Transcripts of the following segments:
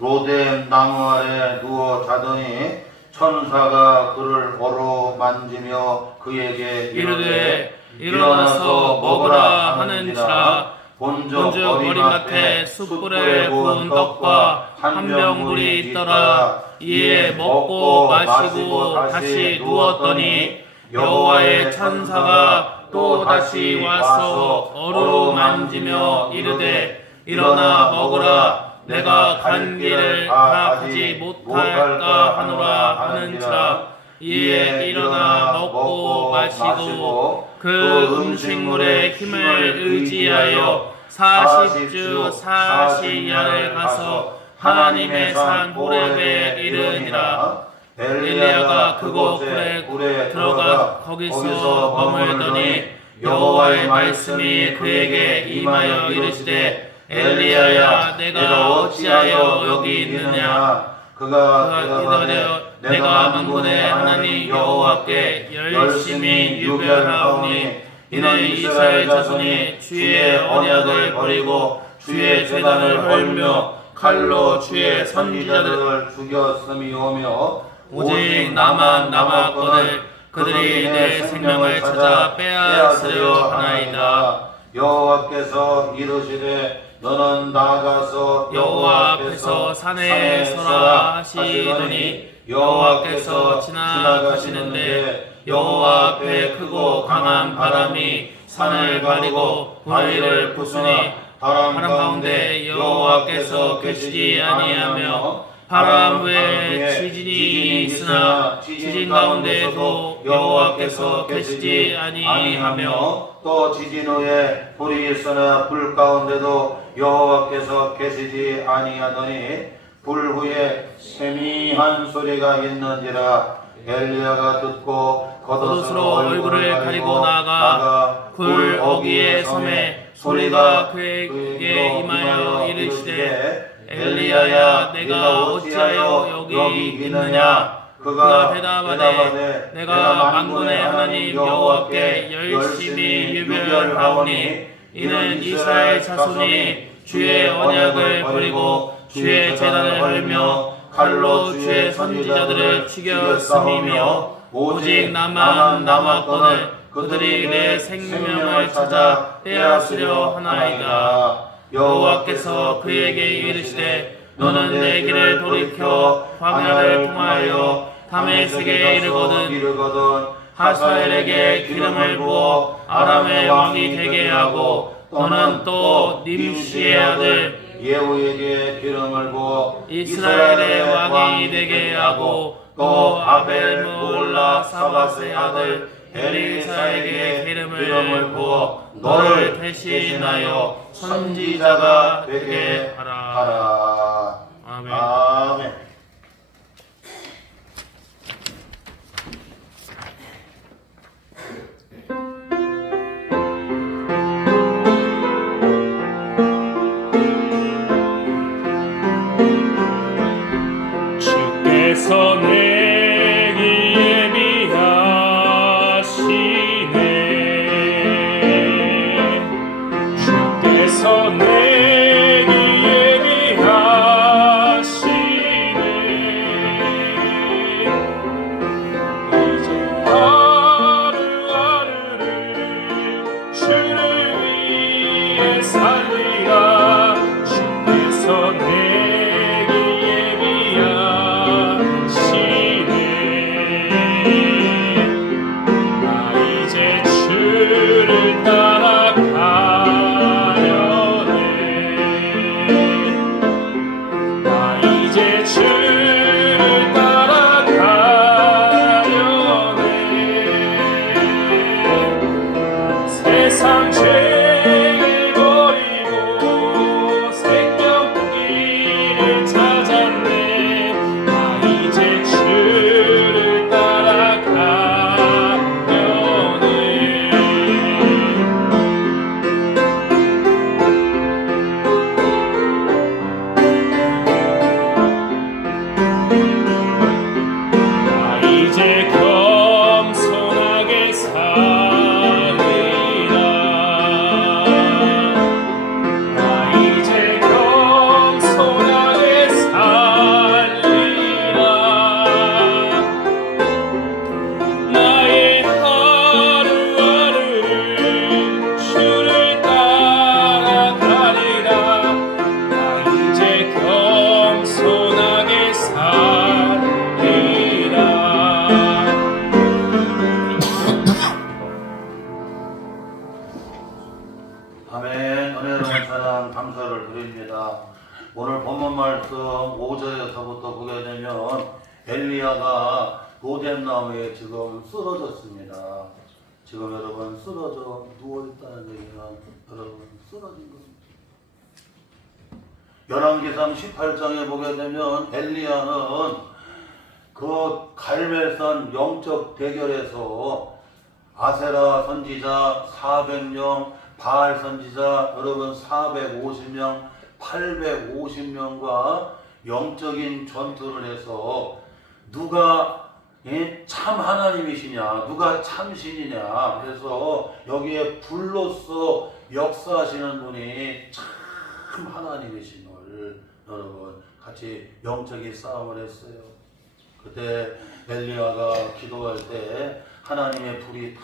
로뎀 나무 아래 누워 자더니 천사가 그를 어루만지며 그에게 이르되 일어나서 먹으라 하는지라. 본즉 머리맡에 숯불에 구운 떡과 한 병 물이 있더라. 이에 먹고 마시고 다시 누웠더니 여호와의 천사가 또 다시 와서 어루만지며 이르되 일어나 먹으라. 내가 간 길을 다 가지 못할까 하노라 하는지라. 이에 일어나 먹고 마시고 그 음식물의 힘을 의지하여 40주 40야를 가서 하나님의 산 호렙에 이르니라. 엘리야가 그곳에 들어가 거기서 머물더니 여호와의 말씀이 그에게 임하여 이르시되 엘리야야, 내가 어찌하여 여기 있느냐? 그가 대답하여 내가 만군의 하나님 여호와께 열심히 유별하오니 이는 이스라엘 자손이 주의 언약을 버리고 주의 제단을 헐며 칼로 주의 선지자들을 죽였음이오며 오직 나만 남았거늘 그들이 내 생명을 찾아 빼앗으려 하나이다. 여호와께서 이르시되 너는 나아가서 여호와 앞에서 산에 서라 하시더니 여호와께서 지나가시는데 여호와 앞에 크고 강한 바람이 산을 가리고 바위를 부수니 바람 가운데 여호와께서 계시지 아니하며 바람 외에 지진이 있으나 지진 가운데에도 여호와께서 계시지 아니하며 또 지진 후에 불이 있으나 불 가운데도 여호와께서 계시지 아니하더니 불 후에 세미한 소리가 있는지라. 엘리야가 듣고 겉옷으로 얼굴을 가리고 나가 굴 어귀의 섬에 소리가 그에게 임하여 이르시되 엘리야야, 내가 어찌하여 여기 있느냐? 그가 대답하되 내가 만군의 하나님 여호와께 열심히 유별하오니 이는 이스라엘 자손이 주의 언약을 버리고 주의 제단을 헐며 칼로 주의 선지자들을 죽였음이며 오직 나만 남았거늘 그들이 내 생명을 찾아 빼앗으려 하나이다. 여호와께서 그에게 이르시되 너는 내 길을 돌이켜 광야를 통하여 다메섹에 이르거든 하사엘에게 기름을 부어 아람의 왕이 되게 하고 너는 또 님시의 아들 예후에게 기름을 부어 이스라엘의 왕이 되게 하고 또 아벨 모올라 사밧의 아들 엘리사에게 기름을 부어 너를 대신하여 선지자가 되게 하라. 아멘. 아멘. 주께서 내게 예비하시네. 주께서 내게 예비하시네. 오늘 본문 말씀 5절에서부터 보게 되면 엘리야가 로뎀나무에 지금 쓰러졌습니다. 지금 여러분 쓰러져 누워있다는 얘기는 여러분 쓰러진 겁니다. 열왕기상 18장에 보게 되면 엘리야는 그 갈멜산 영적 대결에서 아세라 선지자 400명, 바알 선지자 여러분 450명, 850명과 영적인 전투를 해서 누가 참 하나님이시냐, 누가 참 신이냐. 그래서 여기에 불로서 역사하시는 분이 참 하나님이신 걸 여러분 같이 영적인 싸움을 했어요. 그때 엘리야가 기도할 때 하나님의 불이 다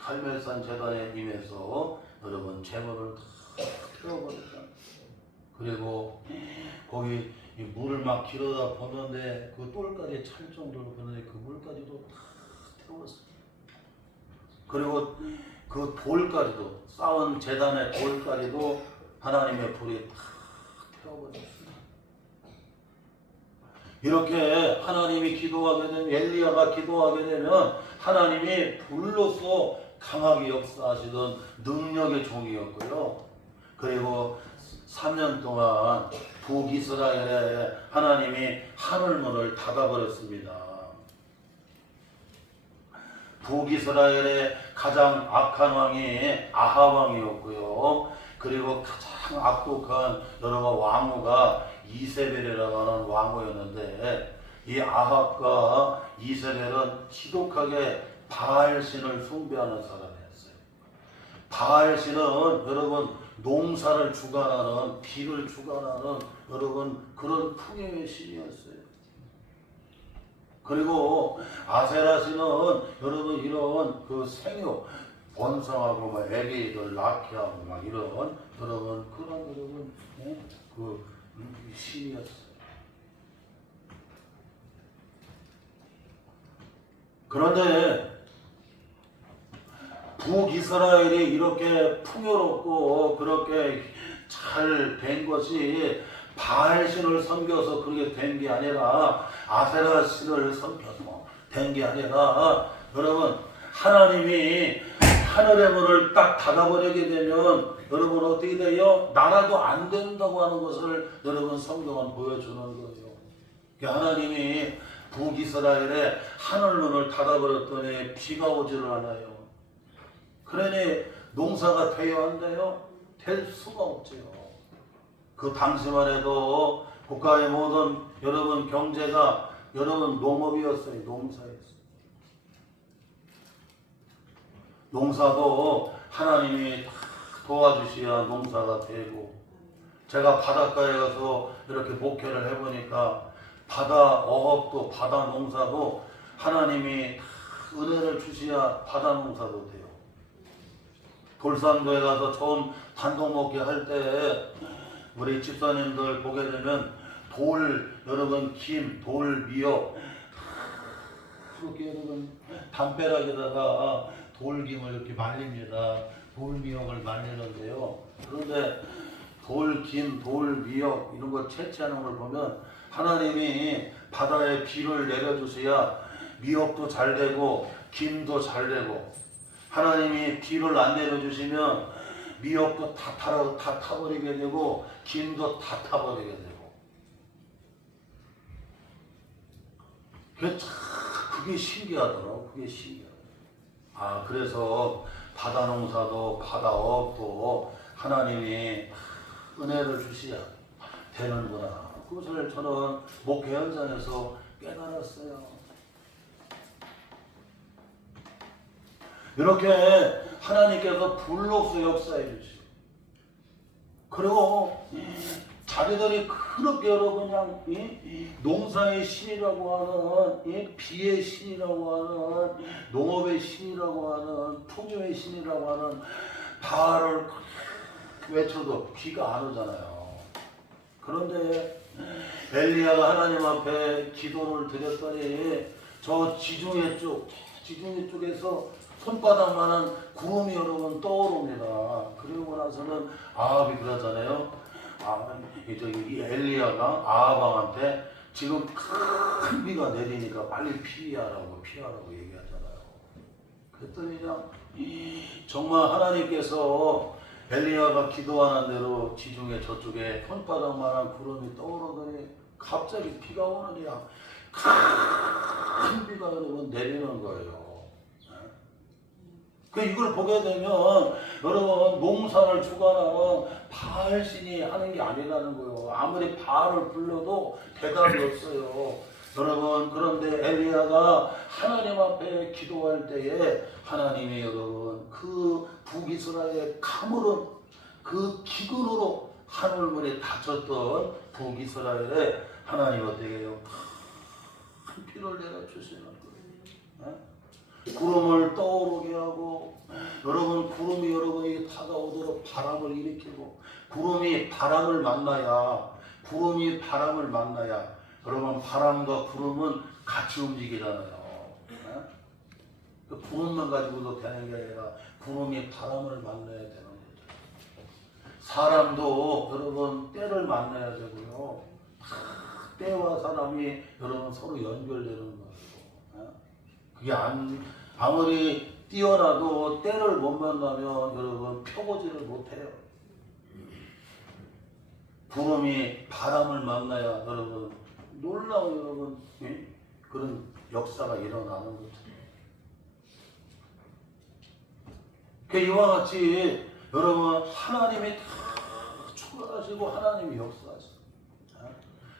갈멜산 제단에 임해서 여러분 제물을 다 태워버렸다. 그리고 거기 이 물을 막 길어다 보는데 그 똘까지 찰 정도로 보는데 그 물까지도 다 태웠어요. 그리고 그 돌까지도 쌓은 제단의 돌까지도 하나님의 불이 다 태워버렸어요. 이렇게 하나님이 기도하게 되면 엘리야가 기도하게 되면 하나님이 불로서 강하게 역사하시던 능력의 종이었고요. 그리고 3년 동안 북이스라엘에 하나님이 하늘문을 닫아버렸습니다. 북이스라엘의 가장 악한 왕이 아합 왕이었고요. 그리고 가장 악독한 여러 왕후가 이세벨이라고 하는 왕후였는데 이 아합과 이세벨은 지독하게 바알신을 숭배하는 사람이었어요. 바알신은 여러분 농사를 주관하는 비를 주관하는 여러분 그런 풍요의 신이었어요. 그리고 아세라신은 여러분 이런 그 생육 번성하고 막 애기들 낳게 하고 막 이런 여러분 그런 여러분 그 신이었어요. 그런데 북이스라엘이 이렇게 풍요롭고 그렇게 잘 된 것이 바알신을 섬겨서 그렇게 된 게 아니라 아세라신을 섬겨서 된 게 아니라 여러분 하나님이 하늘의 문을 딱 닫아버리게 되면 여러분 어떻게 돼요? 나라도 안 된다고 하는 것을 여러분 성경은 보여주는 거예요. 하나님이 북이스라엘에 하늘문을 닫아버렸더니 비가 오지를 않아요. 그러니 농사가 돼야 한대요? 될 수가 없지요. 그 당시만 해도 국가의 모든 여러분 경제가 여러분 농업이었어요. 농사였어요. 농사도 하나님이 도와주셔야 농사가 되고, 제가 바닷가에 가서 이렇게 목회를 해보니까 바다 어업도 바다 농사도 하나님이 은혜를 주셔야 바다 농사도 돼요. 돌산도에 가서 처음 단독 목회 할 때 우리 집사님들 보게 되면 돌 여러분 김, 돌 미역 그렇게 여러분 담벼락에다가 돌김을 이렇게 말립니다. 돌미역을 말리는데요. 그런데 돌김, 돌미역 이런 거 채취하는 걸 보면 하나님이 바다에 비를 내려주셔야 미역도 잘 되고 김도 잘 되고, 하나님이 비를 안 내려주시면 미역도 다 타버리게 되고 김도 다 타버리게 되고. 그게 신기하더라고. 그게 신기하더라고. 아, 그래서 바다 농사도 바다업도 하나님이 은혜를 주셔야 되는구나. 그것을 저는 목회 현장에서 깨달았어요. 이렇게 하나님께서 불로서 역사해 주시고, 그리고 자기들이 그렇게 여러분 그냥 농사의 신이라고 하는, 비의 신이라고 하는, 농업의 신이라고 하는, 풍요의 신이라고 하는 바알을 외쳐도 비가 안 오잖아요. 그런데 엘리야가 하나님 앞에 기도를 드렸더니 저 지중해 쪽에서 손바닥만한 구름이 여러분 떠오릅니다. 그리고 나서는 아합이 그러잖아요. 이 엘리야가 아하방한테 지금 큰 비가 내리니까 빨리 피하라고 얘기하잖아요. 그랬더니 그냥 정말 하나님께서 엘리야가 기도하는 대로 지중해 저쪽에 손바닥만한 구름이 떠오르더니 갑자기 비가 오느냐 큰 비가 여러분 내리는 거예요. 이걸 보게 되면 여러분 농사를 주관하는 바알신이 하는 게 아니라는 거예요. 아무리 바알을 불러도 대답이 없어요. 여러분 그런데 엘리야가 하나님 앞에 기도할 때에 하나님이 여러분 그 북이스라엘의 가물은 그 기근으로 하늘물에 닫혔던 북이스라엘에 하나님 어떻게 해요? 큰 피를 내려주시는 거예요. 구름을 떠오르게 하고 여러분 구름이 여러분에게 다가오도록 바람을 일으키고 구름이 바람을 만나야 여러분 바람과 구름은 같이 움직이잖아요. 구름만 가지고도 되는 게 아니라 구름이 바람을 만나야 되는 거죠. 사람도 여러분 때를 만나야 되고요. 때와 사람이 여러분 서로 연결되는 거예요. 그게 아무리 뛰어나도 때를 못 만나면 여러분 펴보지를 못해요. 구름이 바람을 만나야 여러분 놀라운 여러분 그런 역사가 일어나는 거죠. 이와 같이 여러분 하나님이 다 주관하시고 하나님이 역사하시고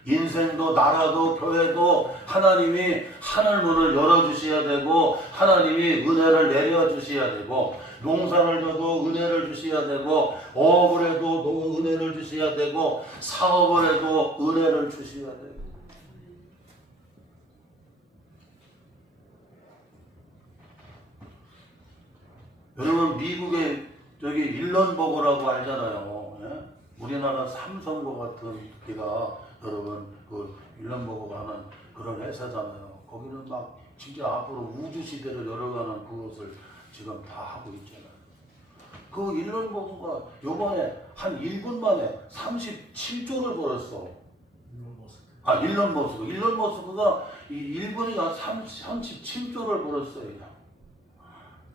인생도 나라도 교회도 하나님이 하늘문을 열어주셔야 되고 하나님이 은혜를 내려주셔야 되고 농사를 져도 은혜를 주셔야 되고 어업을 해도 은혜를 주셔야 되고 사업을 해도 은혜를 주셔야 되고 여러분 미국의 저기 일런버그라고 알잖아요. 예? 우리나라 삼성과 같은 기가 여러분 그 일런버그가 하는 그런 회사잖아요. 거기는 막 진짜 앞으로 우주 시대를 열어가는 그것을 지금 다 하고 있잖아요. 그 일런버그가 요번에 한 1분 만에 37조를 벌었어. 일론 머스크가 이 1분이가 37조를 벌었어요.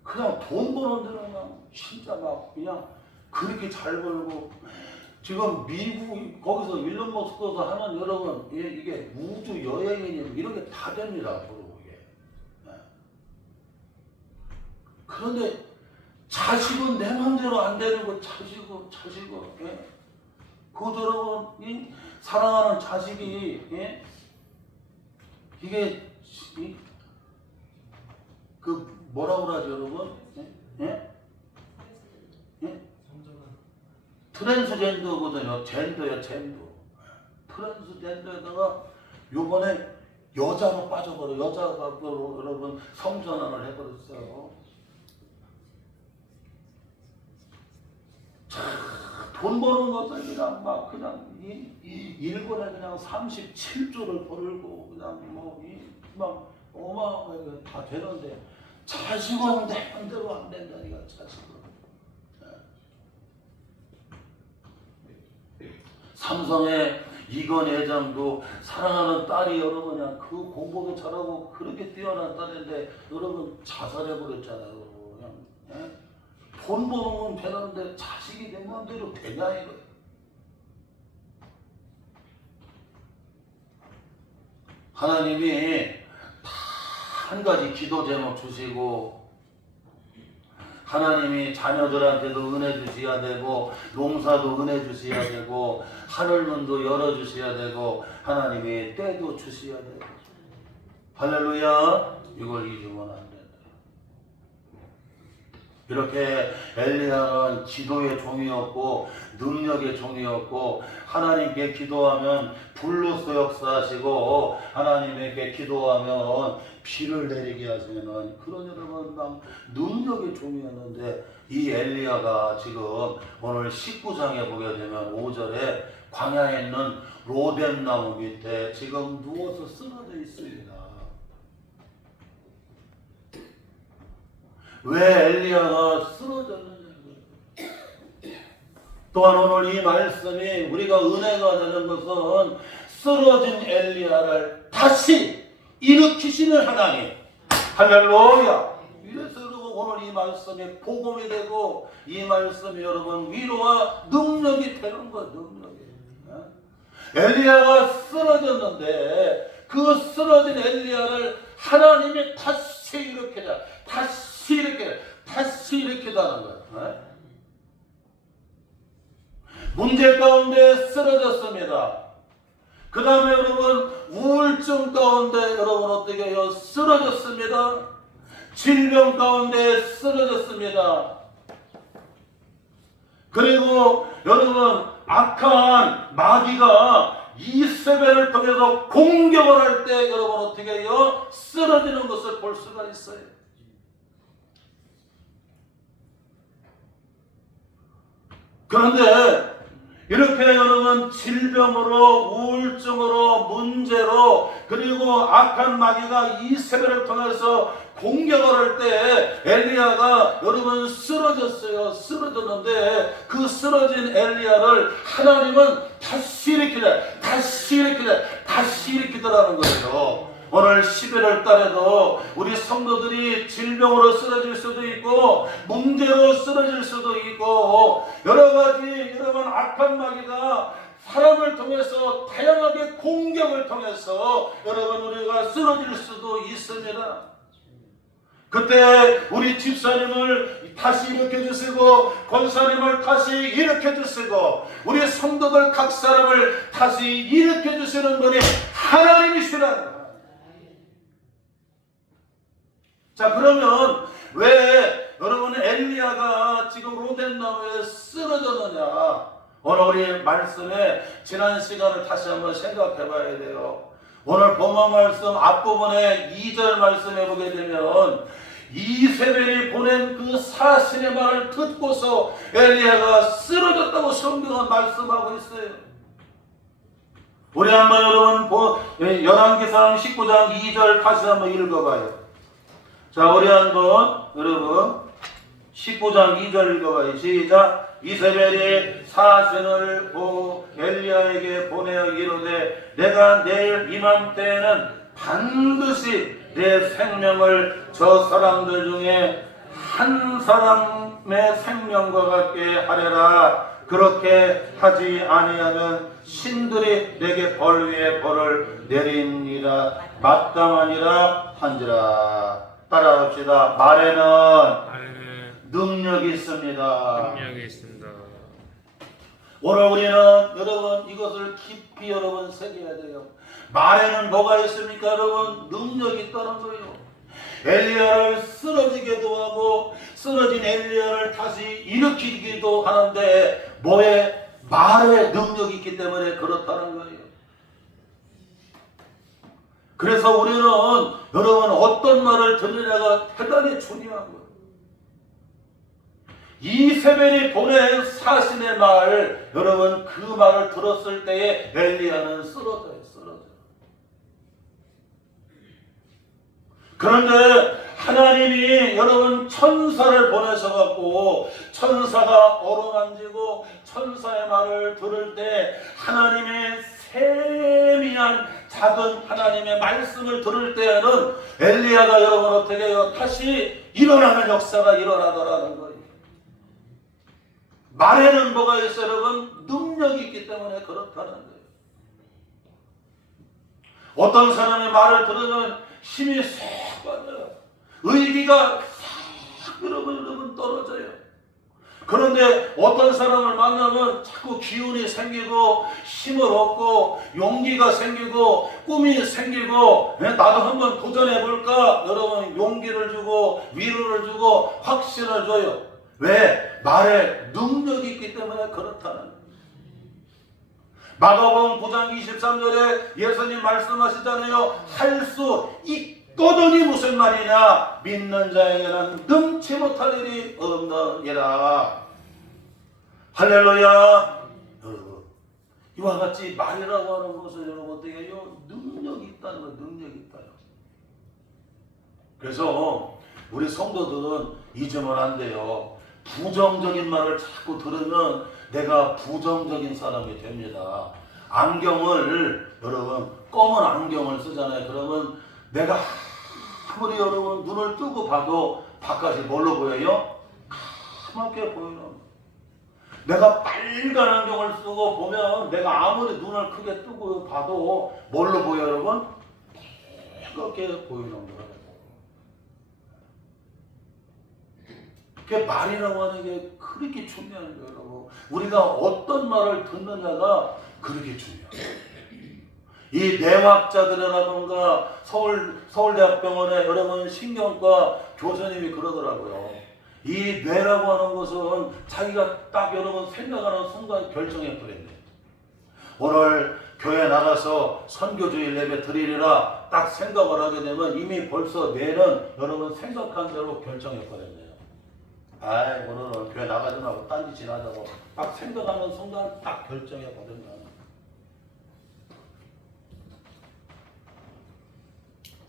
그냥 돈 버는 데는 그냥 진짜 막 그냥 그렇게 잘 벌고 지금 미국 거기서 일론 머스크가 하는 여러분 이게 우주 여행이니 이런 게 다 됩니다 앞으로 이게. 그런데 자식은 내 맘대로 안 되는 거 자식은 그것도 여러분 사랑하는 자식이 이게 그 뭐라고 그러죠 여러분? 트랜스젠더거든요. 젠더. 트랜스젠더에다가 요번에 여자로 빠져버려. 여자가 여러분 성전환을 해버렸어요. 돈 버는 것을 그냥 막 그냥 일본에 그냥 37조를 벌고 그냥 막 어마어마하게 다 되는데 자식은 내 맘대로 안 된다니까 자식은. 삼성의 이건 회장도 사랑하는 딸이 여러분 그냥 그 공부도 잘하고 그렇게 뛰어난 딸인데 여러분 자살해버렸잖아요. 그냥 돈 버는 건 되는데 자식이 내 마음대로 되냐 이거예요. 하나님이 다 한 가지 기도 제목 주시고 하나님이 자녀들한테도 은혜 주셔야 되고 농사도 은혜 주셔야 되고 하늘문도 열어주셔야 되고 하나님이 때도 주셔야 되고 할렐루야. 이걸 잊으면 안 된다. 이렇게 엘리야는 기도의 종이었고 능력의 종이었고 하나님께 기도하면 불로서 역사하시고 하나님에게 기도하면 비를 내리게 하시는 그런 여러분 막 능력의 종이었는데 이 엘리야가 지금 오늘 19장에 보게 되면 5절에 광야에 있는 로뎀나무 밑에 지금 누워서 쓰러져 있습니다. 왜 엘리야가 쓰러졌느냐? 또한 오늘 이 말씀이 우리가 은혜가 되는 것은 쓰러진 엘리야를 다시 일으키시는 하나님. 할렐루야. 이래서 여러분 오늘 이 말씀이 복음이 되고 이 말씀이 여러분 위로와 능력이 되는 거예요. 능력이. 엘리야가 쓰러졌는데 그 쓰러진 엘리야를 하나님이 다시 일으키자. 다시 일으키자는 거예요. 문제 가운데 쓰러졌습니다. 그 다음에 여러분 우울증 가운데 여러분 어떻게 해요? 쓰러졌습니다. 질병 가운데 쓰러졌습니다. 그리고 여러분 악한 마귀가 이세벨을 통해서 공격을 할 때 여러분 어떻게 해요? 쓰러지는 것을 볼 수가 있어요. 그런데 이렇게 여러분 질병으로 우울증으로 문제로 그리고 악한 마귀가 이세벨을 통해서 공격을 할 때 엘리야가 여러분 쓰러졌어요. 쓰러졌는데 그 쓰러진 엘리야를 하나님은 다시 일으키더라는 거예요. 오늘 11월 달에도 우리 성도들이 질병으로 쓰러질 수도 있고 문제로 쓰러질 수도 있고 여러 가지 여러분 악한 마귀가 사람을 통해서 다양하게 공격을 통해서 여러분 우리가 쓰러질 수도 있습니다. 그때 우리 집사님을 다시 일으켜주시고 권사님을 다시 일으켜주시고 우리 성도들 각 사람을 다시 일으켜주시는 분이 하나님이시라는 거예요. 자, 그러면 왜 여러분 엘리야가 지금 로덴나무에 쓰러졌느냐? 오늘 우리 말씀에 지난 시간을 다시 한번 생각해 봐야 돼요. 오늘 본문 말씀 앞부분에 2절 말씀해 보게 되면 이세벨이 보낸 그 사신의 말을 듣고서 엘리야가 쓰러졌다고 성경은 말씀하고 있어요. 우리 한번 여러분 열왕기상 19장 2절 다시 한번 읽어봐요. 자, 우리 한번 여러분 19장 2절 읽어봐요. 시작. 이세벨이 사신을 엘리야에게 보내어 이르되 내가 내일 이맘때에는 반드시 내 생명을 저 사람들 중에 한 사람의 생명과 같게 하려라. 그렇게 하지 아니하면 신들이 내게 벌 위에 벌을 내리니라 마땅하니라 한지라. 따라합시다. 말에는 능력이 있습니다. 능력이 있습니다. 오늘 우리는 여러분 이것을 깊이 여러분 새겨야 돼요. 말에는 뭐가 있습니까? 여러분 능력이 있다는 거예요. 엘리야를 쓰러지게도 하고 쓰러진 엘리야를 다시 일으키기도 하는데 뭐에? 말에 능력이 있기 때문에 그렇다는 거예요. 그래서 우리는 여러분 어떤 말을 듣느냐가 대단히 중요한 거예요. 이세벨이 보낸 사신의 말, 여러분 그 말을 들었을 때에 엘리야는 쓰러져요. 그런데 하나님이 여러분 천사를 보내셔갖고 천사가 어루만지고 천사의 말을 들을 때 하나님의 세미한 작은 하나님의 말씀을 들을 때에는 엘리야가 여러분 어떻게 해요? 다시 일어나는 역사가 일어나더라는 거예요. 말에는 뭐가 있어요, 여러분? 능력이 있기 때문에 그렇다는 거예요. 어떤 사람의 말을 들으면 힘이 싹 빠져요. 의기가 싹 여러분 떨어져요. 그런데 어떤 사람을 만나면 자꾸 기운이 생기고 힘을 얻고 용기가 생기고 꿈이 생기고 나도 한번 도전해볼까? 여러분 용기를 주고 위로를 주고 확신을 줘요. 왜? 말에 능력이 있기 때문에 그렇다는 거예요. 마가복음 9장 23절에 예수님 말씀하시잖아요. 할 수 있거든이 무슨 말이냐? 믿는 자에게는 능치 못할 일이 없느니라. 할렐루야. 여러분 이와 같이 말이라고 하는 것은 여러분 어떻게 해요? 능력이 있다는 거예요. 능력이 있다. 그래서 우리 성도들은 잊으면 안 돼요. 부정적인 말을 자꾸 들으면 내가 부정적인 사람이 됩니다. 안경을 여러분 검은 안경을 쓰잖아요. 그러면 내가 아무리 여러분 눈을 뜨고 봐도 바깥이 뭘로 보여요? 까맣게 보여요. 내가 빨간 안경을 쓰고 보면 내가 아무리 눈을 크게 뜨고 봐도 뭘로 보여요, 여러분? 빨갛게 보이는 거예요. 그게 말이라고 하는 게 그렇게 중요한 거예요, 여러분. 우리가 어떤 말을 듣느냐가 그렇게 중요해요. 이 뇌학자들이라든가 서울대학병원의 여러분 신경과 교수님이 그러더라고요. 이 뇌라고 하는 것은 자기가 딱 여러분 생각하는 순간 결정해 버렸네. 오늘 교회 나가서 선교주일 예배 드리리라 딱 생각을 하게 되면 이미 벌써 뇌는 여러분 생각한 대로 결정해 버렸네요. 아이 오늘은 교회 나가지 말고 딴짓 지나자고 딱 생각하는 순간 딱 결정해 버린다.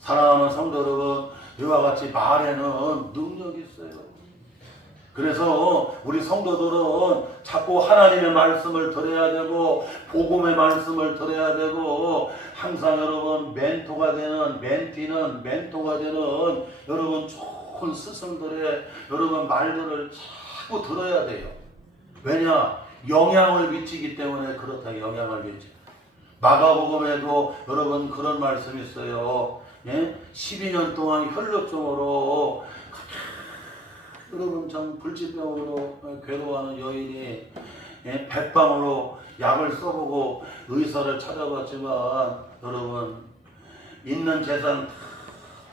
사랑하는 성도 여러분, 이와 같이 말에는 능력이 있어요. 그래서 우리 성도들은 자꾸 하나님의 말씀을 들어야 되고 복음의 말씀을 들어야 되고 항상 여러분 멘토가 되는 멘토가 되는 여러분 좋은 스승들의 여러분 말들을 자꾸 들어야 돼요. 왜냐? 영향을 미치기 때문에 그렇다. 영향을 미치. 마가복음에도 여러분 그런 말씀이 있어요. 예? 12년 동안 혈루증으로 여러분 참 불치병으로 괴로워하는 여인이 예? 백방으로 약을 써보고 의사를 찾아봤지만 여러분 있는 재산 다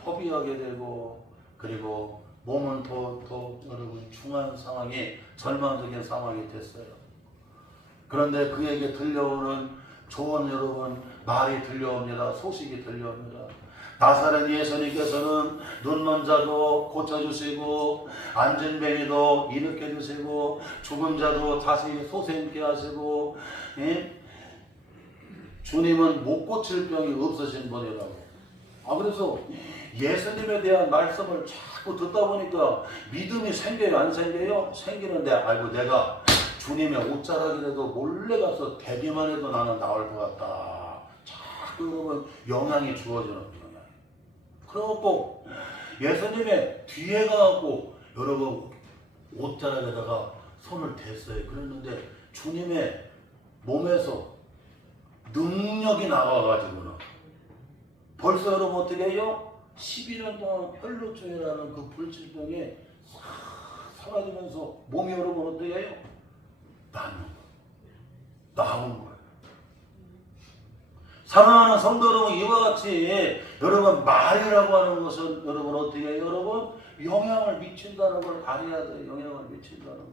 허비하게 되고 그리고 몸은 더 여러분 중한 상황이 절망적인 상황이 됐어요. 그런데 그에게 들려오는 좋은 여러분 말이 들려옵니다. 소식이 들려옵니다. 나사렛 예수님께서는 눈먼 자도 고쳐주시고 안진뱅이도 일으켜 주시고 죽은 자도 다시 소생케 하시고 예? 주님은 못 고칠 병이 없으신 분이라고. 그래서 예수님에 대한 말씀을 자꾸 듣다 보니까 믿음이 생겨요? 안 생겨요? 생기는데 아이고 내가 주님의 옷자락이라도 몰래 가서 대기만 해도 나는 나올 것 같다. 자꾸 영향이 주어지는 거예요. 그래갖고 예수님의 뒤에 가고 여러분 옷자락에다가 손을 댔어요. 그랬는데 주님의 몸에서 능력이 나와가지고는 벌써 여러분 어떻게 해요? 11년 동안 혈루증이라는 그 불치병이 사라지면서 몸이 여러분 어떻게 해요? 나온 거예요. 사랑하는 성도 여러분, 이와 같이 여러분 말이라고 하는 것은 여러분 어떻게 해요? 여러분 영향을 미친다는 걸 알아야 돼요. 영향을 미친다는 걸.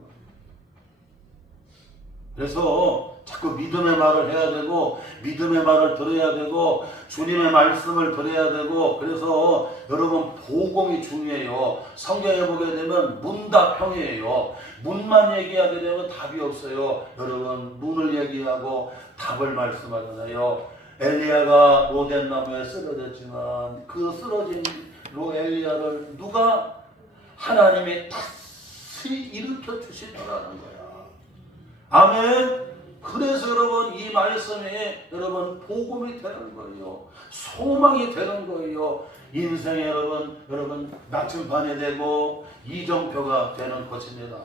그래서 자꾸 믿음의 말을 해야 되고 믿음의 말을 들어야 되고 주님의 말씀을 들어야 되고 그래서 여러분 복음이 중요해요. 성경에 보게 되면 문답형이에요. 문만 얘기하게 되면 답이 없어요. 여러분 문을 얘기하고 답을 말씀하잖아요. 엘리야가 로뎀 나무에 쓰러졌지만 그 쓰러진 엘리야를 누가 하나님이 다시 일으켜 주시더라는 거야. 아멘. 그래서 여러분 이 말씀이 여러분 복음이 되는 거예요. 소망이 되는 거예요. 인생에 여러분 나침반이 되고 이정표가 되는 것입니다.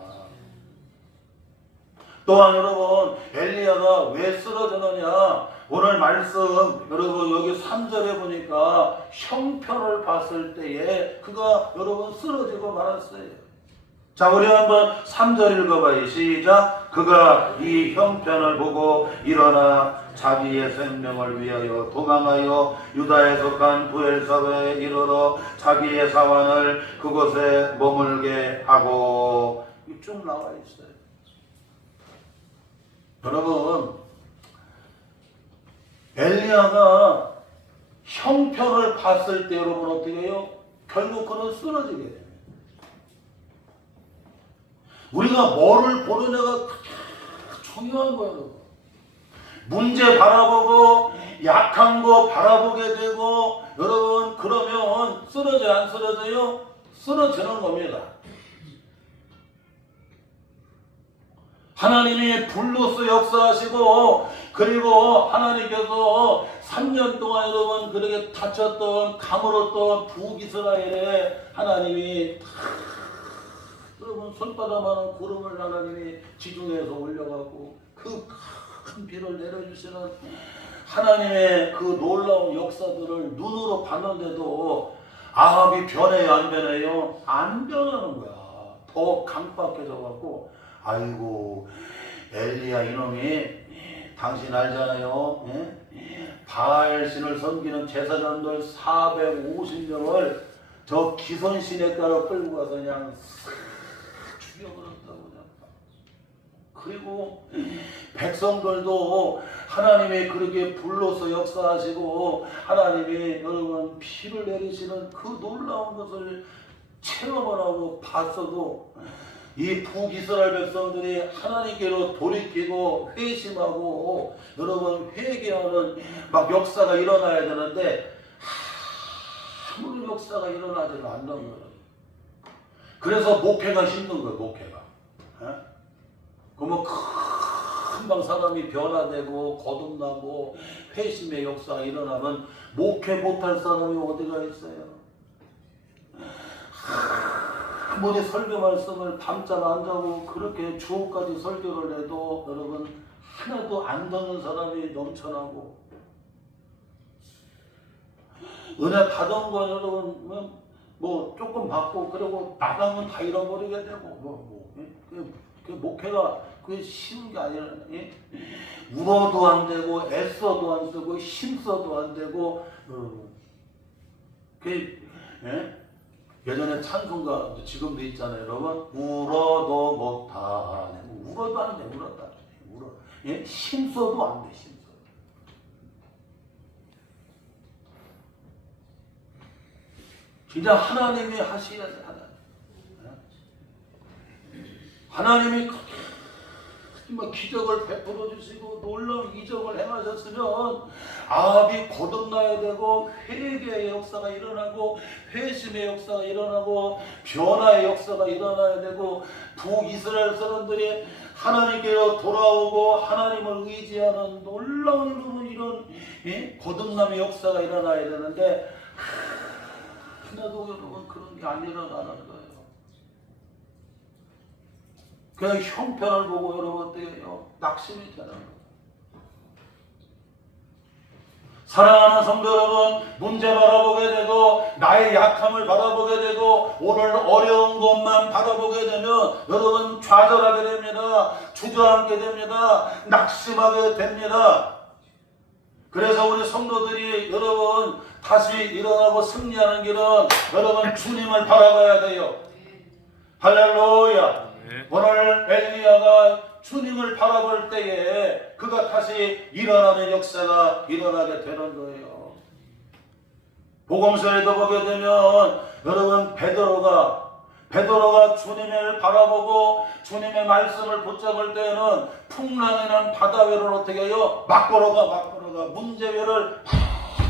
또한 여러분 엘리야가 왜 쓰러졌느냐? 오늘 말씀 여러분 여기 3절에 보니까 형편을 봤을 때에 그가 여러분 쓰러지고 말았어요. 자, 우리 한번 3절 읽어봐요. 시작. 그가 이 형편을 보고 일어나 자기의 생명을 위하여 도망하여 유다에 속한 부엘사바에 이르러 자기의 사환을 그곳에 머물게 하고 쭉 나와 있어요. 여러분 엘리야가 형편을 봤을 때 여러분 어떻게 해요? 결국 그는 쓰러지게 돼요. 우리가 뭐를 보느냐가 중요한 거예요. 문제 바라보고 약한 거 바라보게 되고 여러분 그러면 쓰러져 안 쓰러져요? 쓰러지는 겁니다. 하나님이 불로서 역사하시고, 그리고 하나님께서 3년 동안 여러분 그렇게 다쳤던 가물었던 북이스라엘에 하나님이 여러분 손바닥만한 구름을 하나님이 지중해에서 올려가고 그 큰 비를 내려주시는 하나님의 그 놀라운 역사들을 눈으로 봤는데도 아합이 변해요, 안 변해요? 안 변하는 거야. 더 강박해져 갖고, 아이고 엘리야 이놈이 당신 알잖아요. 예? 바알신을 섬기는 제사장들 450명을 저 기손 시내가로 끌고 가서 그냥 싹 죽여버렸다고. 그냥. 그리고 백성들도 하나님이 그렇게 불로서 역사하시고 하나님이 여러분 피를 내리시는 그 놀라운 것을 체험을 하고 봤어도 이 북이스라엘 백성들이 하나님께로 돌이키고 회심하고 여러분 회개하는 막 역사가 일어나야 되는데 아무런 역사가 일어나지는 않는 거예요. 그래서 목회가 힘든 거예요. 목회가. 그러면 금방 사람이 변화되고 거듭나고 회심의 역사가 일어나면 목회 못할 사람이 어디가 있어요? 아무리 설교 말씀을 밤잠 안 자고 그렇게 주옥까지 설교를 해도 여러분 하나도 안 듣는 사람이 넘쳐나고, 은혜 받은 거 여러분 뭐 조금 받고 그리고 나가면 다 잃어버리게 되고 그 목회가 그게 쉬운 게 아니라, 예? 울어도 안 되고 애써도 안 되고 힘써도 안 되고 예? 예전에 찬송가 지금도 있잖아요, 여러분. 울어도 못하네. 울어도 안 돼, 울어도 안 돼. 울어. 예? 힘써도 안 돼, 힘써. 진짜 하나님이 하셔야 돼, 하나님이 뭐 기적을 베풀어 주시고 놀라운 이적을 행하셨으면 아합이 거듭나야 되고 회개의 역사가 일어나고 회심의 역사가 일어나고 변화의 역사가 일어나야 되고 북이스라엘 사람들이 하나님께로 돌아오고 하나님을 의지하는 놀라운 이런 거듭남의 역사가 일어나야 되는데 하나도 여러분 그런 게 안 일어나는 거예요. 그냥 형편을 보고 여러분 어떻게 해요? 낙심이 되는 거예요. 사랑하는 성도 여러분, 문제 바라보게 되고 나의 약함을 바라보게 되고 오늘 어려운 것만 바라보게 되면 여러분 좌절하게 됩니다. 주저앉게 됩니다. 낙심하게 됩니다. 그래서 우리 성도들이 여러분 다시 일어나고 승리하는 길은 여러분 주님을 바라봐야 돼요. 할렐루야. 오늘 엘리야가 주님을 바라볼 때에 그가 다시 일어나는 역사가 일어나게 되는 거예요. 복음서에도 보게 되면 여러분 베드로가 주님을 바라보고 주님의 말씀을 붙잡을 때에는 풍랑이는 바다 위를 어떻게 해요? 막 걸어가 문제 위를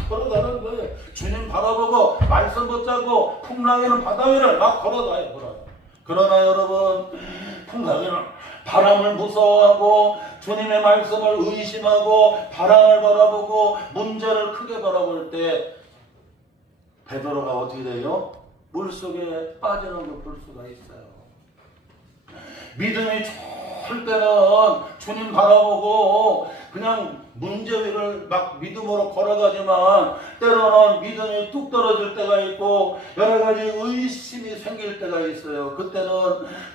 걸어가는 거예요. 주님 바라보고 말씀 붙잡고 풍랑이는 바다 위를 막 걸어가요. 그러나 여러분 풍랑이는 바람을 무서워하고 주님의 말씀을 의심하고 바람을 바라보고 문제를 크게 바라볼 때 베드로가 어떻게 돼요? 물속에 빠지는 걸 볼 수가 있어요. 믿음이 좋을 때는 주님 바라보고 그냥 문제 위를 막 믿음으로 걸어가지만 때로는 믿음이 뚝 떨어질 때가 있고 여러 가지 의심이 생길 때가 있어요. 그때는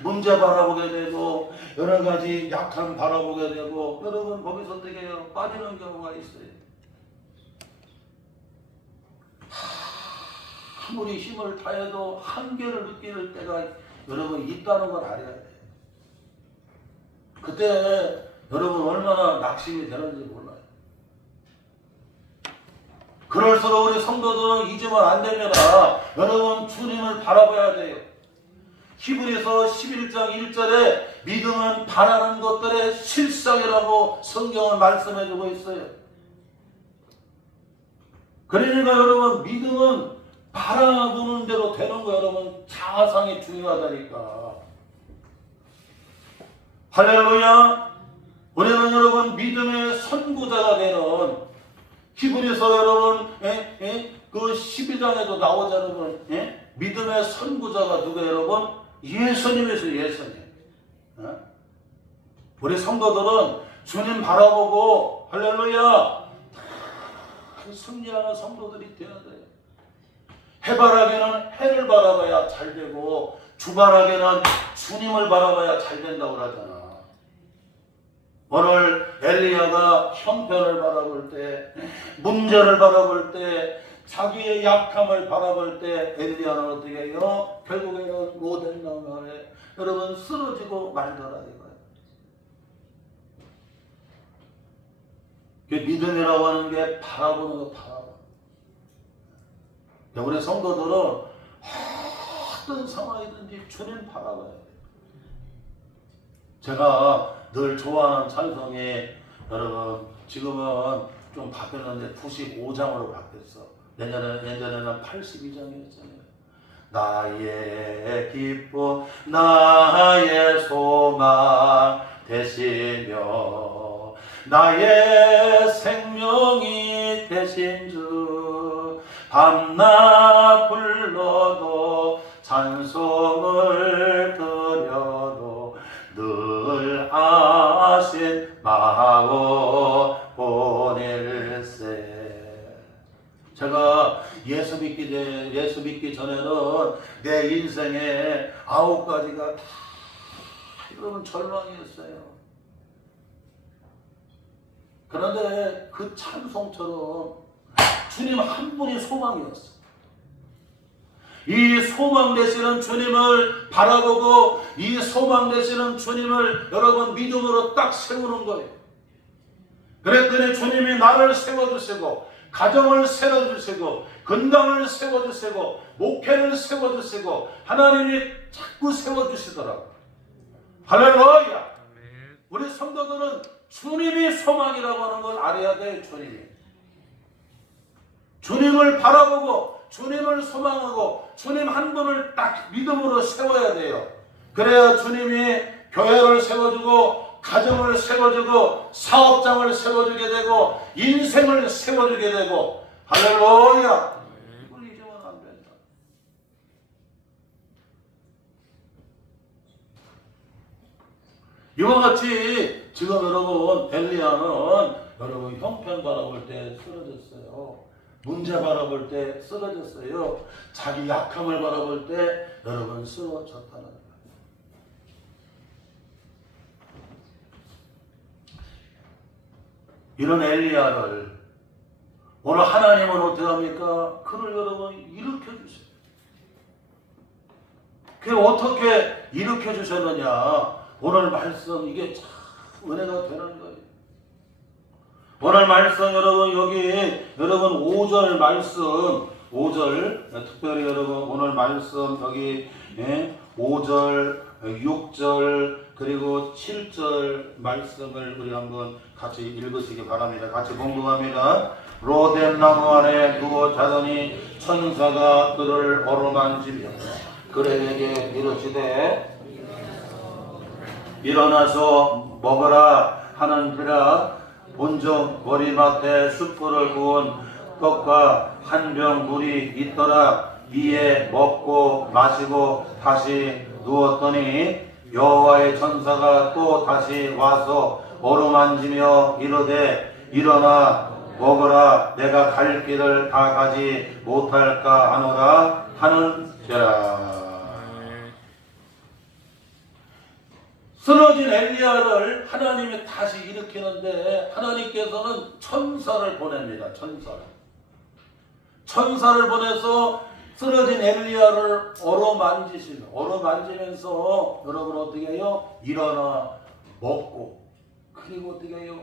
문제 바라보게 되고 여러 가지 약함 바라보게 되고 여러분 거기서 어떻게 해요? 빠지는 경우가 있어요. 아무리 힘을 다해도 한계를 느낄 때가 여러분 있다는 걸 알아야 돼요. 그때 여러분 얼마나 낙심이 되는지 몰라요. 그럴수록 우리 성도들은 잊으면 안 됩니다. 여러분 주님을 바라봐야 돼요. 히브리서 11장 1절에 믿음은 바라는 것들의 실상이라고 성경은 말씀해주고 있어요. 그러니까 여러분 믿음은 바라보는 대로 되는 거예요. 여러분 자상이 중요하다니까. 할렐루야. 우리는 여러분 믿음의 선구자가 되는 히브리서 여러분 그 12장에도 나오자 여러분 믿음의 선구자가 누가 여러분? 예수님이세요. 예수님. 우리 성도들은 주님 바라보고 할렐루야 승리하는 성도들이 되어야 돼요. 해바라기는 해를 바라봐야 잘 되고 주바라기는 주님을 바라봐야 잘 된다고 그러잖아. 오늘 엘리야가 형편을 바라볼 때, 문제를 바라볼 때, 자기의 약함을 바라볼 때 엘리야는 어떻게 해요? 결국에는 모든 나무에 여러분 쓰러지고 말더라 이거예요. 믿음이라고 하는 게 바라보는 거 바라봐. 우리 성도들은 어떤 상황이든지 주님 바라봐야 돼요. 제가 늘 좋아하는 찬송이 여러분 지금은 좀 바뀌었는데 95장으로 바뀌었어. 예전에는 82장이었잖아요. 나의 기쁨 나의 소망 되시며 나의 생명이 되신 주 밤낮 불러도 찬송을 드려도 늘 아신 마음 보낼세. 제가 예수 믿기 전에는 내 인생에 9가지가 다 여러분 절망이었어요. 그런데 그 찬송처럼 주님 한 분이 소망이었어. 이 소망 되시는 주님을 바라보고 이 소망 되시는 주님을 여러분 믿음으로 딱 세우는 거예요. 그랬더니 주님이 나를 세워주시고 가정을 세워주시고 건강을 세워주시고 목회를 세워주시고 하나님이 자꾸 세워주시더라고요. 할렐루야. 우리 성도들은 주님이 소망이라고 하는 걸 알아야 돼요. 주님을 바라보고 주님을 소망하고 주님 한 분을 딱 믿음으로 세워야 돼요. 그래야 주님이 교회를 세워주고 가정을 세워주고 사업장을 세워주게 되고 인생을 세워주게 되고 할렐루야. 이걸 잊으면 안 된다. 이와 같이 지금 여러분 엘리야는 여러분 형편 바라볼 때 쓰러졌어요. 문제 바라볼 때 쓰러졌어요. 자기 약함을 바라볼 때 여러분 쓰러졌다는 거예요. 이런 엘리야를 오늘 하나님은 어떻게 합니까? 그를 여러분 일으켜 주세요. 그게 어떻게 일으켜 주셨느냐? 오늘 말씀 이게 참 은혜가 되는 거예요. 오늘 말씀 여러분 여기 여러분 5절 말씀 5절 특별히 여러분 오늘 말씀 여기 5절 6절 그리고 7절 말씀을 우리 한번 같이 읽으시기 바랍니다. 같이 공부합니다. 로덴 나무 안에 누워 자더니 천사가 그를 어루만지며 그에게 이르시되 일어나서 먹으라 하는지라. 본적 머리맡에 숯불을 구운 떡과 한 병 물이 있더라. 이에 먹고 마시고 다시 누웠더니 여호와의 천사가 또 다시 와서 어루만지며 이르되 일어나 먹으라. 내가 갈 길을 다 가지 못할까 하노라 하는지라. 쓰러진 엘리야를 하나님이 다시 일으키는데 하나님께서는 천사를 보냅니다. 천사를 보내서 쓰러진 엘리야를 어루만지면서 여러분 어떻게 해요? 일어나 먹고 그리고 어떻게 해요?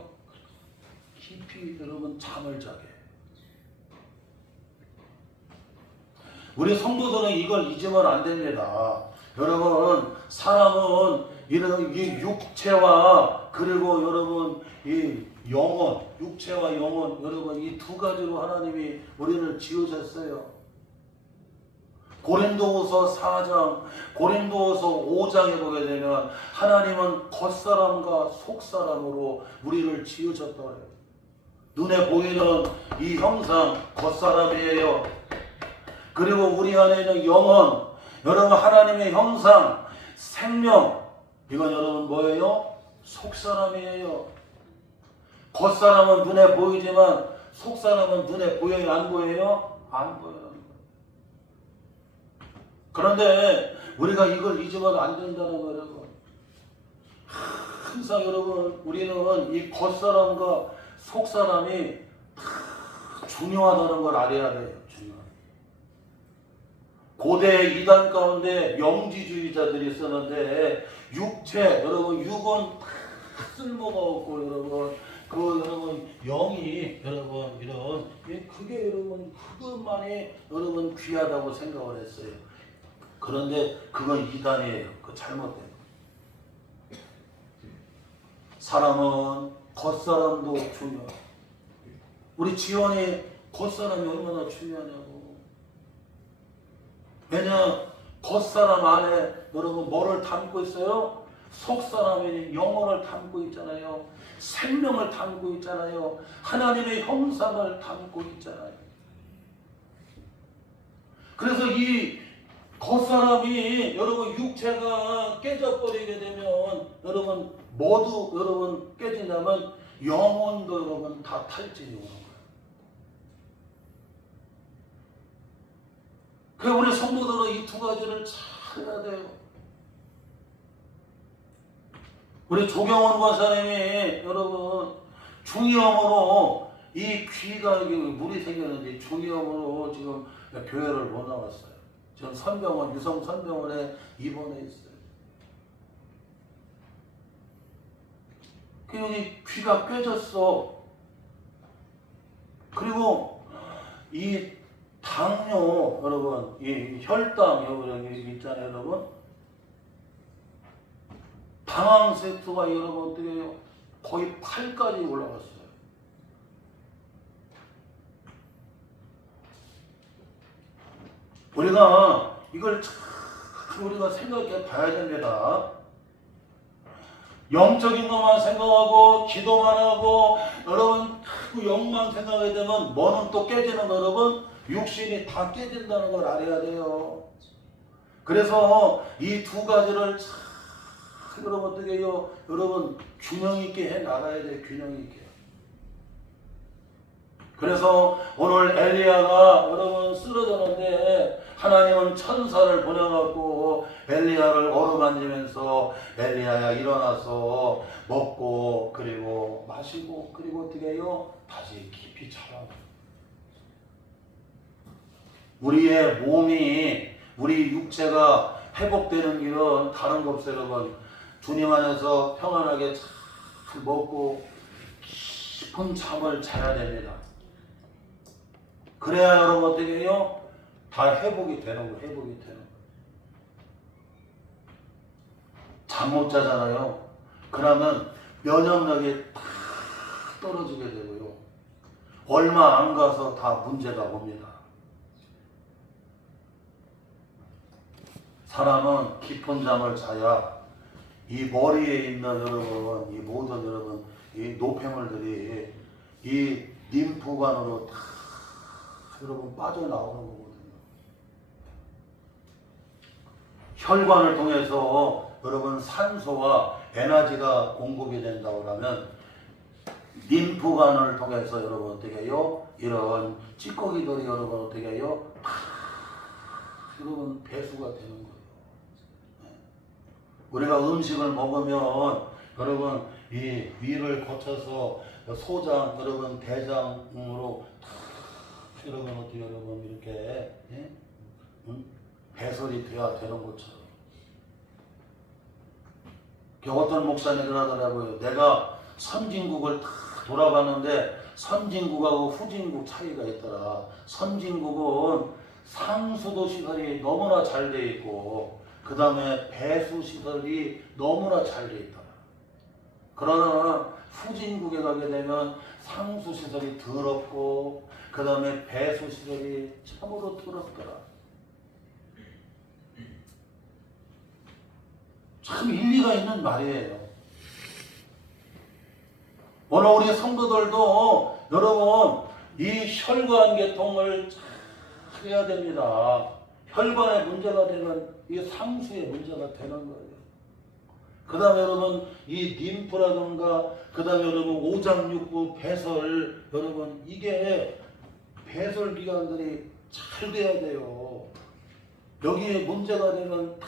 깊이 여러분 잠을 자게. 우리 성도들은 이걸 잊으면 안 됩니다. 여러분 사람은 이런 이 육체와 그리고 여러분 이 영혼, 육체와 영혼 여러분 이 두 가지로 하나님이 우리를 지으셨어요. 고린도후서 4장, 고린도후서 5장에 보게 되면 하나님은 겉사람과 속사람으로 우리를 지으셨다 그래요. 눈에 보이는 이 형상 겉사람이에요. 그리고 우리 안에 있는 영혼, 여러분 하나님의 형상, 생명, 이건 여러분 뭐예요? 속사람이에요. 겉사람은 눈에 보이지만 속사람은 눈에 보여요? 안 보여요? 안 보여요. 그런데 우리가 이걸 잊으면 안 된다는 거예요, 여러분. 항상 여러분 우리는 이 겉사람과 속사람이 중요하다는 걸 알아야 돼요. 고대 이단 가운데 영지주의자들이 있었는데 육체, 여러분 육은 쓸모가 없고 여러분 여러분 영이 여러분 이런 그게 여러분 그것만이 여러분 귀하다고 생각을 했어요. 그런데 그건 이단이에요. 그 잘못된. 사람은 겉사람도 중요해요. 우리 지원이 겉사람이 얼마나 중요하냐고. 왜냐 겉사람 안에 여러분 뭐를 담고 있어요? 속사람이 영혼을 담고 있잖아요. 생명을 담고 있잖아요. 하나님의 형상을 담고 있잖아요. 그래서 이 겉사람이 여러분 육체가 깨져버리게 되면 여러분 모두 여러분 깨지냐면 영혼도 여러분 다 탈진이 오는 거예요. 그래서 우리 성도들은 이 두 가지를 잘 해야 돼요. 우리 조경원 권사님이 여러분 중이염으로 이 귀가 물이 생겼는데 중이염으로 지금 교회를 못 나왔어요. 지금 선병원, 유성 선병원에 입원해 있어요. 여기 귀가 꿰졌어. 그리고 이 당뇨, 여러분, 이 혈당, 여기 있잖아요, 여러분. 당황색소가 여러분 어떻게 해요? 거의 8까지 올라갔어요. 우리가 이걸 참 우리가 생각해 봐야 됩니다. 영적인 것만 생각하고 기도만 하고 여러분 자꾸 영만 생각하게 되면 뭐는 또 깨지는 거 여러분 육신이 다 깨진다는 걸 알아야 돼요. 그래서 이 두 가지를 참 여러분 어떻게 해요? 여러분 균형 있게 해 나가야 돼. 균형 있게. 그래서 오늘 엘리야가 여러분 쓰러졌는데 하나님은 천사를 보내갖고 엘리야를 어루만지면서 엘리야야 일어나서 먹고 그리고 마시고 그리고 어떻게 해요? 다시 깊이 자라고. 우리의 몸이 우리 육체가 회복되는 길은 다른 거 없어요. 여러분 주님 안에서 평안하게 잘 먹고 깊은 잠을 자야 됩니다. 그래야 여러분 어떻게 해요? 다 회복이 되는 거, 회복이 되는 거. 잠 못 자잖아요. 그러면 면역력이 다 떨어지게 되고요. 얼마 안 가서 다 문제가 옵니다. 사람은 깊은 잠을 자야 이 머리에 있는 여러분, 이 모든 여러분, 이 노폐물들이 이 림프관으로 다 여러분 빠져나오는 거거든요. 혈관을 통해서 여러분 산소와 에너지가 공급이 된다고 하면 림프관을 통해서 여러분 어떻게 해요? 이런 찌꺼기들이 여러분 어떻게 해요? 여러분 배수가 되는 거예요. 우리가 음식을 먹으면 여러분 이 위를 거쳐서 소장 여러분 대장으로 여러분 어떻게 여러분 이렇게 배설이 돼야 되는 것처럼. 어떤 목사님들 하더라고요. 내가 선진국을 다 돌아봤는데 선진국하고 후진국 차이가 있더라. 선진국은 상수도 시설이 너무나 잘 돼 있고 그 다음에 배수 시설이 너무나 잘 돼 있더라. 그러나 후진국에 가게 되면 상수 시설이 더럽고 그 다음에 배수 시설이 참으로 더럽더라. 참 일리가 있는 말이에요. 오늘 우리 성도들도 여러분 이 혈관 계통을 잘 해야 됩니다. 혈관에 문제가 되면 이 상수에 문제가 되는 거예요. 그 다음에 여러분 이 림프라든가 그 다음에 여러분 오장육부 배설 여러분 이게 배설 기관들이 잘 돼야 돼요. 여기에 문제가 되면 다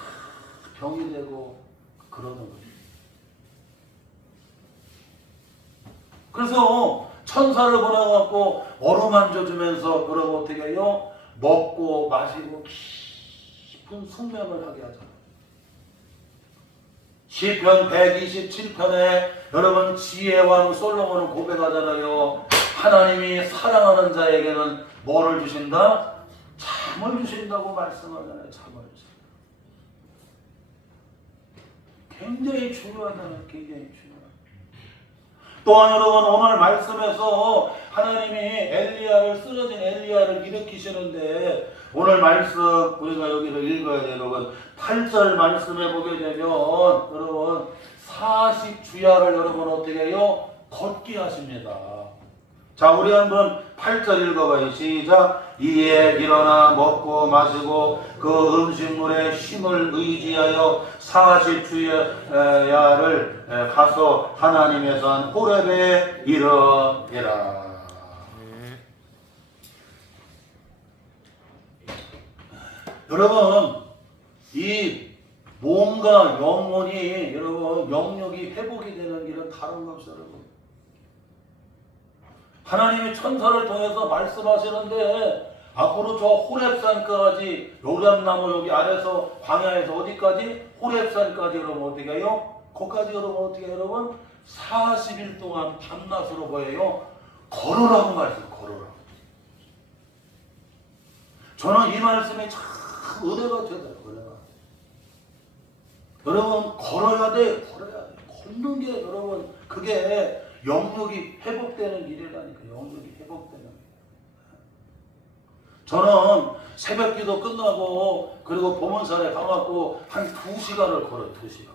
병이 되고 그러는 거예요. 그래서 천사를 보내갖고 어루만져 주면서 그러고 어떻게 해요? 먹고 마시고 깊은 숙면을 하게 하잖아요. 시편 127편에 여러분 지혜왕 솔로몬은 고백하잖아요. 하나님이 사랑하는 자에게는 뭐를 주신다? 잠을 주신다고 말씀하잖아요. 잠을 주신다. 굉장히 중요하잖아요. 굉장히 중요하다. 또한 여러분 오늘 말씀에서 하나님이 엘리야를 쓰러진 엘리야를 일으키시는데 오늘 말씀 우리가 여기를 읽어야 돼요. 여러분 8절 말씀에 보게 되면 여러분 40주야를 여러분 어떻게 해요? 걷게 하십니다. 자 우리 한번 8절 읽어봐요. 시작. 이에 일어나 먹고 마시고 그 음식물의 힘을 의지하여 40주야를 가서 하나님의 산 호렙에 이르니라. 여러분 이 몸과 영혼이 여러분 영역이 회복이 되는 길은 다른 것이 여러분 하나님이 천사를 통해서 말씀하시는데 앞으로 저 호렙산까지 요람나무 여기 아래서 광야에서 어디까지? 호렙산까지 여러분 어떻게 해요? 거기까지 여러분 어떻게 해요 여러분? 40일 동안 밤낮으로 뭐예요? 걸으라고 말씀 걸으라고. 저는 이 말씀이 참 은혜가 되더라고요. 은혜가. 여러분 걸어야 돼. 걸어야 돼. 걷는 게 여러분 그게 영역이 회복되는 일이라니까. 영역이 회복되는 일. 저는 새벽 기도 끝나고 그리고 보문산에 가갖고 한 2시간을 걸어요. 2시간.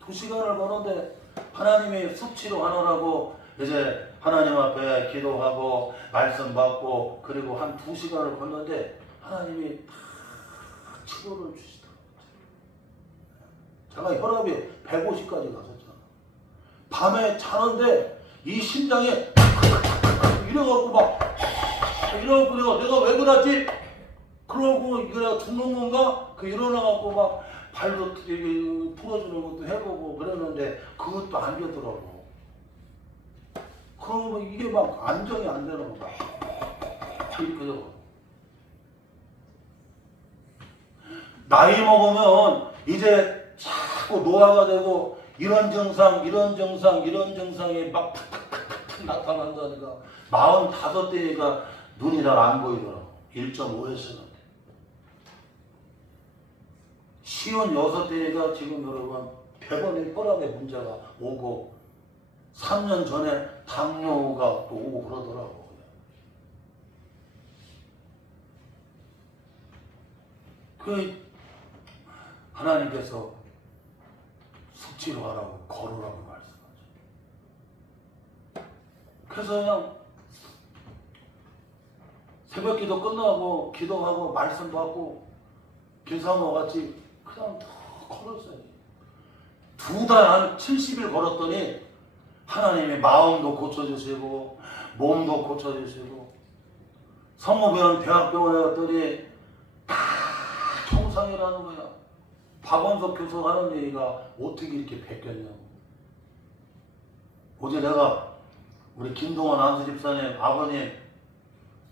2시간을 거는데 하나님이 숙취로 하느라고 이제 하나님 앞에 기도하고 말씀 받고 그리고 한 2시간을 걷는데 하나님이 다 치료를 주시더라고요. 제가 혈압이 150까지 갔었잖아. 밤에 자는데 이 심장에 이래갖고 막 이래갖고 내가 왜 그랬지? 그러고 이거 죽는 건가? 그 일어나갖고 막 발도 풀어주는 것도 해보고 그랬는데 그것도 안 되더라고. 그러면 이게 막 안정이 안 되는 거야. 이렇게 되고. 나이 먹으면 이제 자꾸 노화가 되고 이런 증상 이런 증상이 막 팍팍팍팍 나타난다니까. 45대니까 눈이 잘 안 보이더라고. 1.5였었는데. 56대니까 지금 여러분 100원의 혈압에 문제가 오고 3년 전에 당뇨가 또 오고 그러더라고. 그 하나님께서 숙지로 하라고 걸으라고 말씀하죠. 그래서 그냥 새벽기도 끝나고 기도하고 말씀 받고 길사모 같이 그냥 걸었어요. 2달 한 70일 걸었더니 하나님이 마음도 고쳐주시고 몸도 고쳐주시고 성모병원 대학병원에 갔더니 다 정상이라는 거야. 박원석 교수가 하는 얘기가 어떻게 이렇게 베꼈냐고. 어제 내가 우리 김동원 안수집사님 아버님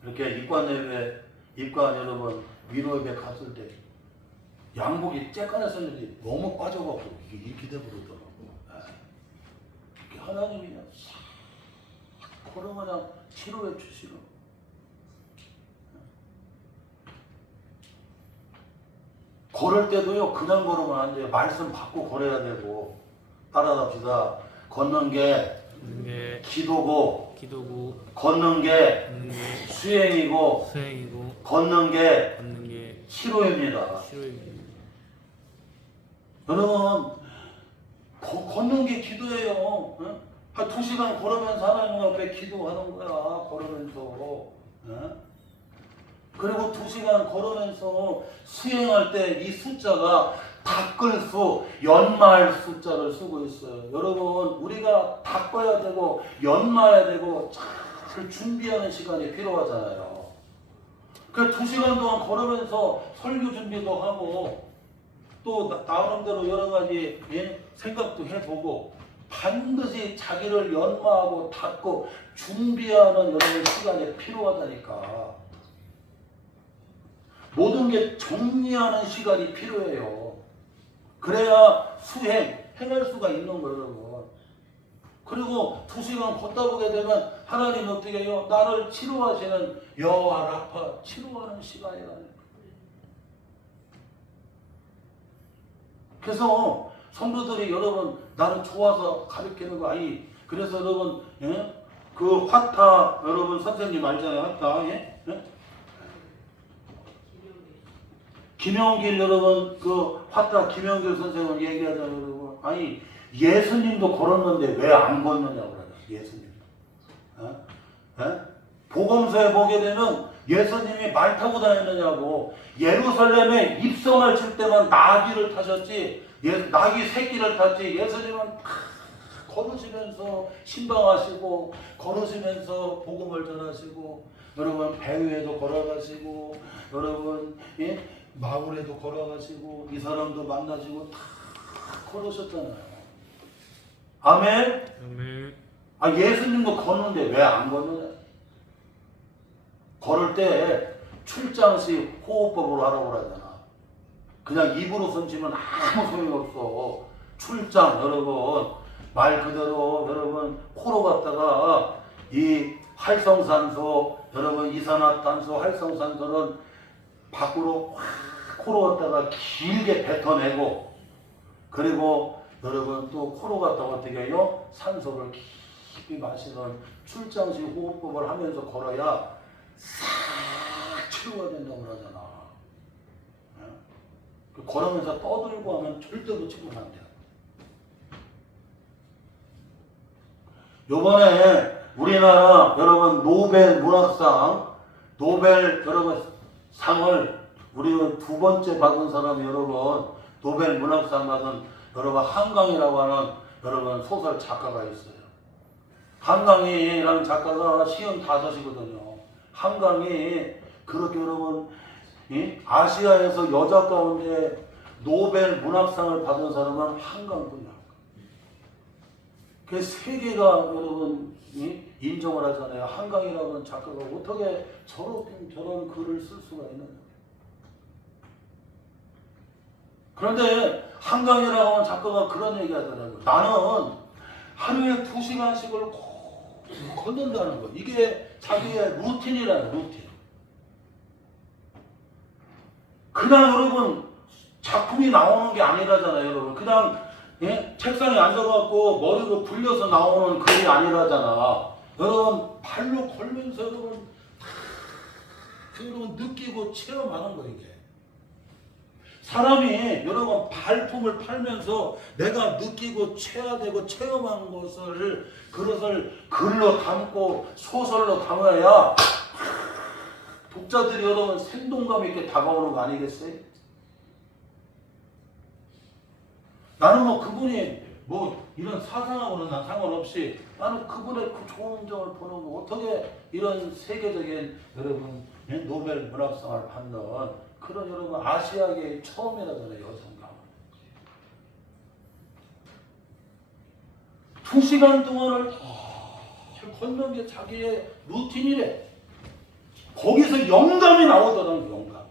이렇게 입관 여러분 위로예배 갔을 때 양복이 쬐깐했었는데 너무 빠져갖고 이렇게 돼버리더라고. 이렇게 하나님이 그냥 싹 걸어 그냥 치료해 주시고. 걸을 때도요 그냥 걸으면 안 돼요. 말씀 받고 걸어야 되고. 따라갑시다. 걷는 게 기도고 걷는 게 수행이고 걷는 게 치료입니다. 여러분 걷는 게 기도예요. 응? 한 2시간 걸으면서 하나님 앞에 기도하는 거야. 걸으면서. 응? 그리고 2시간 걸으면서 수행할 때 이 숫자가 닦을 수, 연마할 숫자를 쓰고 있어요. 여러분 우리가 닦아야 되고 연마해야 되고 잘 준비하는 시간이 필요하잖아요. 그 2시간 동안 걸으면서 설교 준비도 하고 또 나름대로 여러 가지 생각도 해보고 반드시 자기를 연마하고 닦고 준비하는 여러분 시간이 필요하다니까. 모든 게 정리하는 시간이 필요해요. 그래야 행할 수가 있는 거예요, 여러분. 그리고 2시간 걷다 보게 되면 하나님 어떻게 해요? 나를 치료하시는 여호와 라파 치료하는 시간이라는 거예요. 그래서 성도들이 여러분 나는 좋아서 가르치는 거 아니. 그래서 여러분 그 화타 여러분 선생님 알잖아요. 화타 김영길 여러분 그 화타 김영길 선생은 얘기하잖아요. 여러분 아니 예수님도 걸었는데 왜 안 걷느냐고 그러죠. 예수님도. 복음서에 보게 되면 예수님이 말 타고 다녔느냐고. 예루살렘에 입성할 칠 때만 나귀를 타셨지 나귀 새끼를 탔지. 예수님은 걸으시면서 신방하시고 걸으시면서 복음을 전하시고 여러분 배 위에도 걸어가시고 여러분 마을에도 걸어가시고 이 사람도 만나시고 다 걸으셨잖아요. 아멘. 아멘. 예수님도 걷는데 왜 안 걷느냐. 걸을 때 출장식 호흡법으로 하라고 그러잖아. 그냥 입으로 손치면 아무 소용이 없어. 출장 여러분 말 그대로 여러분 코로 갔다가 이 활성산소 여러분 이산화탄소 활성산소는 밖으로 코로 갔다가 길게 뱉어내고 그리고 여러분 또 코로 갔다가 어떻게 해요? 산소를 깊이 마시는 출장식 호흡법을 하면서 걸어야 싹 치료가 된다고 그러잖아. 걸으면서 떠들고 하면 절대로 치료가 안 돼요. 요번에 우리나라 여러분 노벨 문학상 노벨 여러분 상을 우리 2번째 받은 사람이 여러분 노벨 문학상 받은 여러분 한강이라고 하는 여러분 소설 작가가 있어요. 한강이라는 작가가 55이거든요. 한강이 그렇게 여러분 아시아에서 여자 가운데 노벨 문학상을 받은 사람은 한강뿐이야. 그 세계가 여러분 인정을 하잖아요. 한강이라는 작가가 어떻게 저런 글을 쓸 수가 있느냐. 그런데 한강이라고 하는 작가가 그런 얘기 하더라고요. 나는 하루에 2시간씩을 걷는다는 거. 이게 자기의 루틴이라는 루틴. 그냥 여러분 작품이 나오는 게 아니라잖아요. 여러분 그냥 책상에 앉아갖고 머리로 굴려서 나오는 글이 아니라잖아. 여러분 발로 걸면서 여러분 느끼고 체험하는 거 이게. 사람이 여러분 발품을 팔면서 내가 느끼고 체화되고 체험한 것을 그것을 글로 담고 소설로 담아야 독자들이 여러분 생동감 있게 다가오는 거 아니겠어요? 나는 뭐 그분이 뭐 이런 사상하고는 난 상관없이 나는 그분의 그 좋은 점을 보는 거 어떻게 이런 세계적인 여러분 노벨 문학상을 받는 그런 여러분 아시아계의 처음이라잖아요. 여성가 2시간 동안을 걷는 게 자기의 루틴이래. 거기서 영감이 나오더라고요. 영감.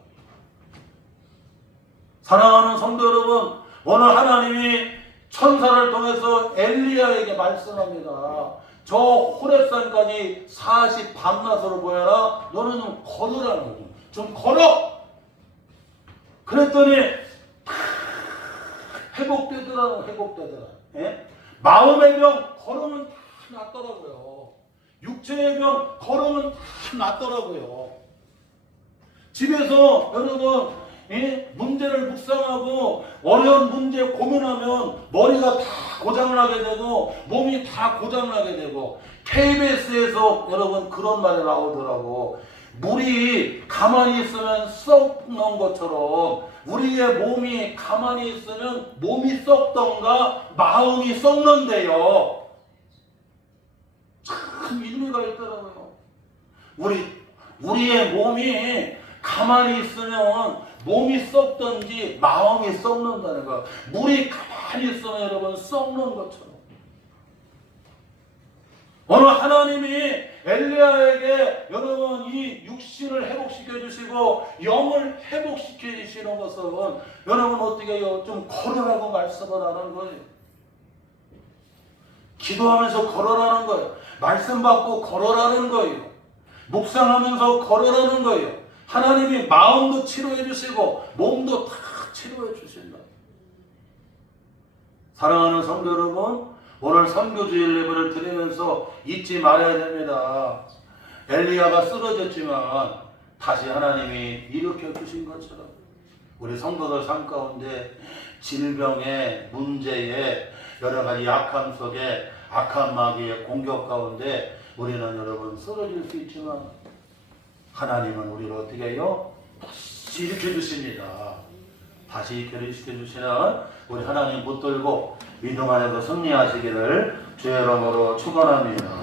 사랑하는 성도 여러분 오늘 하나님이 천사를 통해서 엘리야에게 말씀합니다. 저 호렙산까지 40 밤낮으로 보여라. 너는 좀 걸으라는 거죠. 좀 걸어. 그랬더니 회복되더라. 예? 마음의 병 걸으면 다 낫더라고요. 육체의 병 걸으면 다 낫더라고요. 집에서 여러분 문제를 묵상하고 어려운 문제 고민하면 머리가 다 고장나게 되고 몸이 다 고장나게 되고 KBS에서 여러분 그런 말이 나오더라고. 물이 가만히 있으면 썩는 것처럼 우리의 몸이 가만히 있으면 몸이 썩던가 마음이 썩는데요. 참 일리가 있더라고요. 우리의 몸이 가만히 있으면 몸이 썩든지 마음이 썩는다는 거. 물이 가만히 있으면 여러분 썩는 것처럼. 오늘 하나님이 엘리야에게 여러분 이 육신을 회복시켜 주시고 영을 회복시켜 주시는 것은 여러분 어떻게 해요? 좀 걸으라고 말씀을 하는 거예요. 기도하면서 걸어라는 거예요. 말씀 받고 걸어라는 거예요. 묵상하면서 걸어라는 거예요. 하나님이 마음도 치료해 주시고 몸도 다 치료해 주신다. 사랑하는 성도 여러분, 오늘 선교주일 예배를 드리면서 잊지 말아야 됩니다. 엘리야가 쓰러졌지만 다시 하나님이 일으켜 주신 것처럼 우리 성도들 삶 가운데 질병의 문제에 여러 가지 약함 속에 악한 마귀의 공격 가운데 우리는 여러분 쓰러질 수 있지만 하나님은 우리를 어떻게 해요? 다시 일으켜 주십니다. 다시 일으켜 주시는 우리 하나님 붙들고 믿음 안에서 승리하시기를 주의 이름으로 축원합니다.